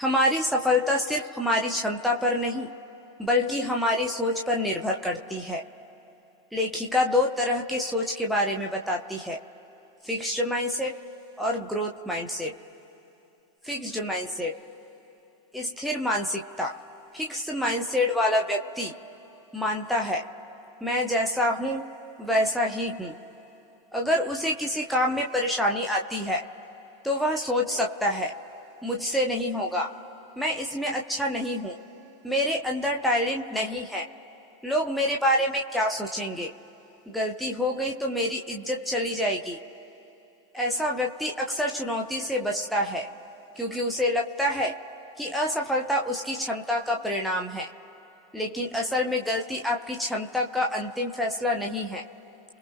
हमारी सफलता सिर्फ हमारी क्षमता पर नहीं, बल्कि हमारी सोच पर निर्भर करती है। लेखिका दो तरह के सोच के बारे में बताती है, फिक्स्ड माइंडसेट और ग्रोथ माइंडसेट। फिक्स्ड माइंडसेट, स्थिर मानसिकता। फिक्स माइंडसेट वाला व्यक्ति मानता है, मैं जैसा हूं वैसा ही हूं। अगर उसे किसी काम में परेशानी आती है तो वह सोच सकता है, मुझसे नहीं होगा, मैं इसमें अच्छा नहीं हूं, मेरे अंदर टैलेंट नहीं है, लोग मेरे बारे में क्या सोचेंगे, गलती हो गई तो मेरी इज्जत चली जाएगी। ऐसा व्यक्ति अक्सर चुनौती से बचता है, क्योंकि उसे लगता है कि असफलता उसकी क्षमता का परिणाम है। लेकिन असल में गलती आपकी क्षमता का अंतिम फैसला नहीं है।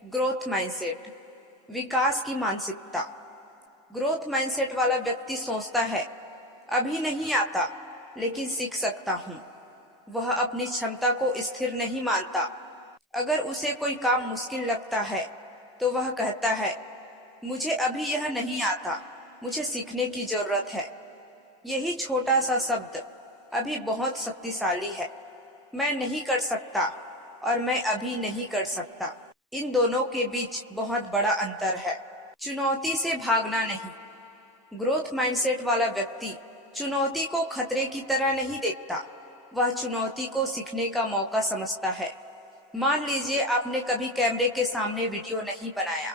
ग्रोथ माइंडसेट, विकास की मानसिकता। ग्रोथ माइंडसेट वाला व्यक्ति सोचता है, अभी नहीं आता लेकिन सीख सकता हूँ। वह अपनी क्षमता को स्थिर नहीं मानता। अगर उसे कोई काम मुश्किल लगता है तो वह कहता है, मुझे अभी यह नहीं आता, मुझे सीखने की जरूरत है। यही छोटा सा शब्द अभी बहुत शक्तिशाली है। मैं नहीं कर सकता और मैं अभी नहीं कर सकता, इन दोनों के बीच बहुत बड़ा अंतर है। चुनौती से भागना नहीं। ग्रोथ माइंडसेट वाला व्यक्ति चुनौती को खतरे की तरह नहीं देखता, वह चुनौती को सीखने का मौका समझता है। मान लीजिए आपने कभी कैमरे के सामने वीडियो नहीं बनाया।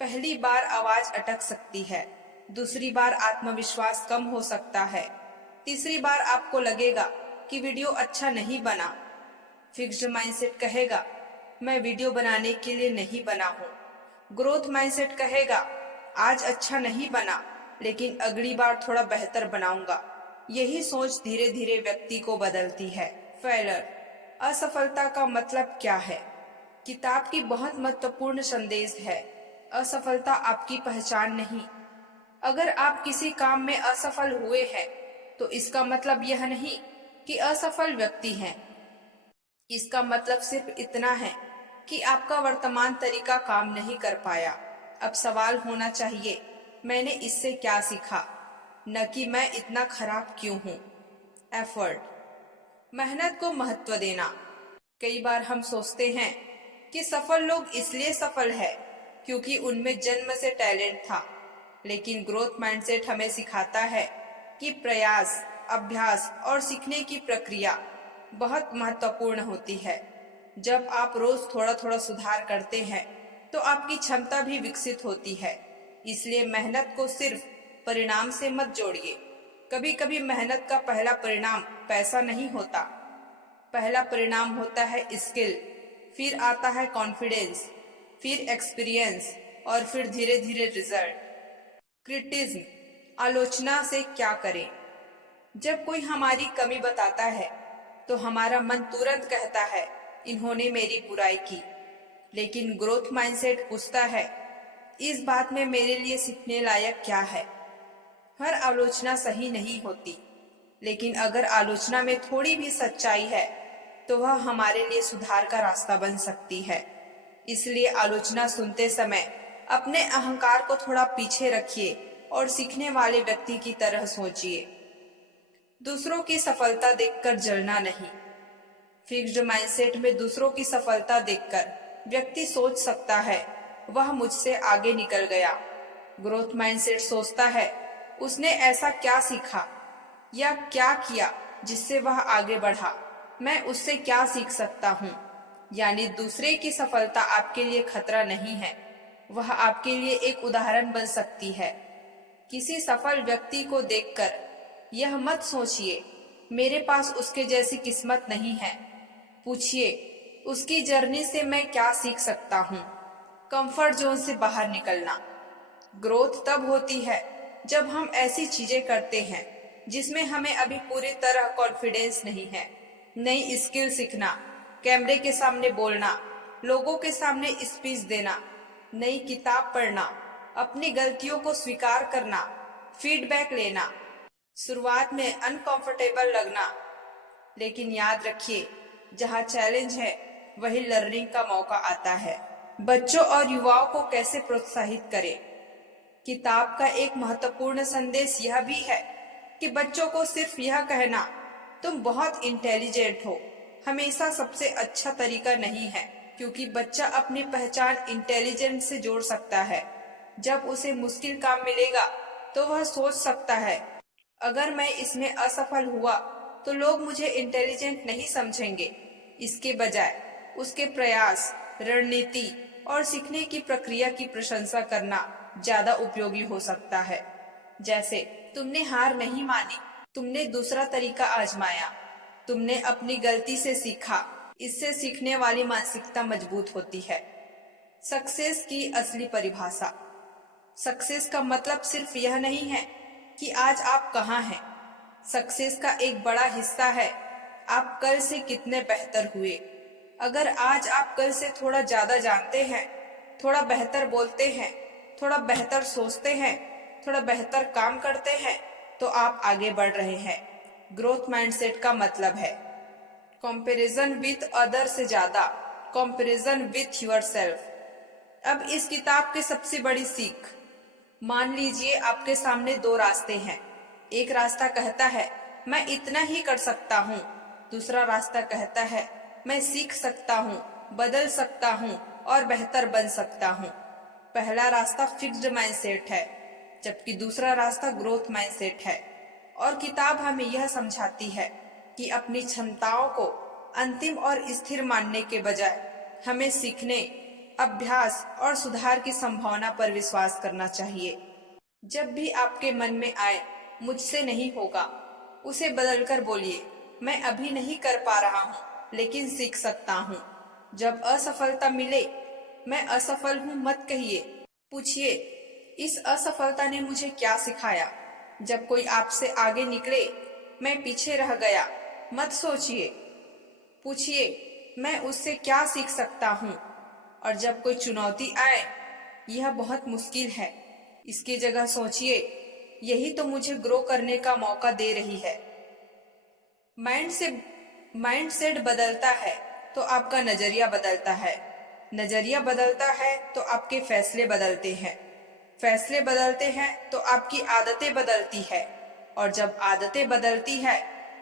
पहली बार आवाज अटक सकती है, दूसरी बार आत्मविश्वास कम हो सकता है, तीसरी बार आपको लगेगा कि वीडियो अच्छा नहीं बना। फिक्स्ड माइंडसेट कहेगा, मैं वीडियो बनाने के लिए नहीं बना हूँ। ग्रोथ माइंडसेट कहेगा, आज अच्छा नहीं बना, लेकिन अगली बार थोड़ा बेहतर बनाऊंगा। यही सोच धीरे धीरे व्यक्ति को बदलती है। फेलर, असफलता का मतलब क्या है? किताब की बहुत महत्वपूर्ण संदेश है, असफलता आपकी पहचान नहीं। अगर आप किसी काम में असफल हुए हैं तो इसका मतलब यह नहीं कि असफल व्यक्ति हैं। इसका मतलब सिर्फ इतना है कि आपका वर्तमान तरीका काम नहीं कर पाया। अब सवाल होना चाहिए, मैंने इससे क्या सीखा, न कि मैं इतना खराब क्यों हूँ। एफर्ट, मेहनत को महत्व देना। कई बार हम सोचते हैं कि सफल लोग इसलिए सफल है क्योंकि उनमें जन्म से टैलेंट था, लेकिन ग्रोथ माइंडसेट हमें सिखाता है कि प्रयास, अभ्यास और सीखने की प्रक्रिया बहुत महत्वपूर्ण होती है। जब आप रोज थोड़ा थोड़ा सुधार करते हैं तो आपकी क्षमता भी विकसित होती है। इसलिए मेहनत को सिर्फ परिणाम से मत जोड़िए। कभी कभी मेहनत का पहला परिणाम पैसा नहीं होता, पहला परिणाम होता है स्किल, फिर आता है कॉन्फिडेंस, फिर एक्सपीरियंस और फिर धीरे धीरे रिजल्ट। क्रिटिज्म, आलोचना से क्या करें? जब कोई हमारी कमी बताता है तो हमारा मन तुरंत कहता है, इन्होंने मेरी बुराई की। लेकिन ग्रोथ माइंडसेट पूछता है, इस बात में मेरे लिए सीखने लायक क्या है? हर आलोचना सही नहीं होती, लेकिन अगर आलोचना में थोड़ी भी सच्चाई है तो वह हमारे लिए सुधार का रास्ता बन सकती है। इसलिए आलोचना सुनते समय अपने अहंकार को थोड़ा पीछे रखिए और सीखने वाले व्यक्ति की तरह सोचिए। दूसरों की सफलता देखकर जलना नहीं। फिक्स्ड माइंडसेट में दूसरों की सफलता देखकर व्यक्ति सोच सकता है, वह मुझसे आगे निकल गया। ग्रोथ माइंडसेट सोचता है, उसने ऐसा क्या सीखा या क्या किया जिससे वह आगे बढ़ा, मैं उससे क्या सीख सकता हूँ। यानी दूसरे की सफलता आपके लिए खतरा नहीं है, वह आपके लिए एक उदाहरण बन सकती है। किसी सफल व्यक्ति को देखकर यह मत सोचिए, मेरे पास उसके जैसी किस्मत नहीं है। पूछिए, उसकी जर्नी से मैं क्या सीख सकता हूँ। कंफर्ट जोन से बाहर निकलना। ग्रोथ तब होती है जब हम ऐसी चीजें करते हैं जिसमें हमें अभी पूरी तरह कॉन्फिडेंस नहीं है। नई स्किल सीखना, कैमरे के सामने बोलना, लोगों के सामने स्पीच देना, नई किताब पढ़ना, अपनी गलतियों को स्वीकार करना, फीडबैक लेना। शुरुआत में अनकंफर्टेबल लगना, लेकिन याद रखिए, जहाँ चैलेंज है वही लर्निंग का मौका आता है। बच्चों और युवाओं को कैसे प्रोत्साहित करें? किताब का एक महत्वपूर्ण संदेश यह भी है कि बच्चों को सिर्फ यह कहना तुम बहुत इंटेलिजेंट हो हमेशा सबसे अच्छा तरीका नहीं है, क्योंकि बच्चा अपनी पहचान इंटेलिजेंस से जोड़ सकता है। जब उसे मुश्किल काम मिलेगा तो वह सोच सकता है, अगर मैं इसमें असफल हुआ तो लोग मुझे इंटेलिजेंट नहीं समझेंगे। इसके बजाय उसके प्रयास, रणनीति और सीखने की प्रक्रिया की प्रशंसा करना ज्यादा उपयोगी हो सकता है। जैसे तुमने हार नहीं मानी, तुमने दूसरा तरीका आजमाया, तुमने अपनी गलती से सीखा। इससे सीखने वाली मानसिकता मजबूत होती है। सक्सेस की असली परिभाषा। सक्सेस का मतलब सिर्फ यह नहीं है कि आज आप कहाँ हैं। सक्सेस का एक बड़ा हिस्सा है आप कल से कितने बेहतर हुए। अगर आज आप कल से थोड़ा ज्यादा जानते हैं, थोड़ा बेहतर बोलते हैं, थोड़ा बेहतर सोचते हैं, थोड़ा बेहतर काम करते हैं, तो आप आगे बढ़ रहे हैं। ग्रोथ माइंडसेट का मतलब है कंपैरिजन विथ अदर से ज्यादा कंपैरिजन विथ योरसेल्फ। अब इस किताब की सबसे बड़ी सीख, मान लीजिए आपके सामने दो रास्ते हैं। एक रास्ता कहता है मैं इतना ही कर सकता हूँ, दूसरा रास्ता कहता है मैं सीख सकता हूँ, बदल सकता हूँ और बेहतर बन सकता हूँ। पहला रास्ता फिक्स्ड माइंडसेट है, जबकि दूसरा रास्ता ग्रोथ माइंडसेट है। और किताब हमें यह समझाती है कि अपनी क्षमताओं को अंतिम और स्थिर मानने के बजाय हमें सीखने, अभ्यास और सुधार की संभावना पर विश्वास करना चाहिए। जब भी आपके मन में आए मुझसे नहीं होगा, उसे बदलकर बोलिए मैं अभी नहीं कर पा रहा हूँ लेकिन सीख सकता हूँ। जब असफलता मिले मैं असफल हूँ मत कहिए, पूछिए इस असफलता ने मुझे क्या सिखाया। जब कोई आपसे आगे निकले मैं पीछे रह गया मत सोचिए, पूछिए मैं उससे क्या सीख सकता हूँ। और जब कोई चुनौती आए यह बहुत मुश्किल है, इसकी जगह सोचिए यही तो मुझे ग्रो करने का मौका दे रही है। माइंडसेट बदलता है तो आपका नजरिया बदलता है, नजरिया बदलता है तो आपके फैसले बदलते हैं, फैसले बदलते हैं तो आपकी आदतें बदलती है, और जब आदतें बदलती है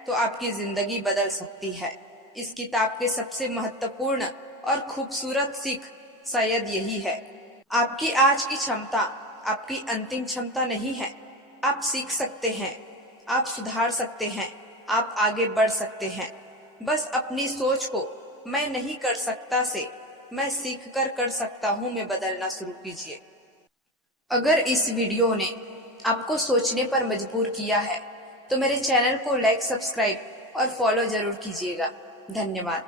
तो आपकी जिंदगी बदल सकती है। इस किताब के सबसे महत्वपूर्ण और खूबसूरत सीख शायद यही है, आपकी आज की क्षमता आपकी अंतिम क्षमता नहीं है। आप सीख सकते हैं, आप सुधार सकते हैं, आप आगे बढ़ सकते हैं। बस अपनी सोच को मैं नहीं कर सकता से मैं सीख कर सकता हूँ में बदलना शुरू कीजिए। अगर इस वीडियो ने आपको सोचने पर मजबूर किया है तो मेरे चैनल को लाइक, सब्सक्राइब और फॉलो जरूर कीजिएगा। धन्यवाद।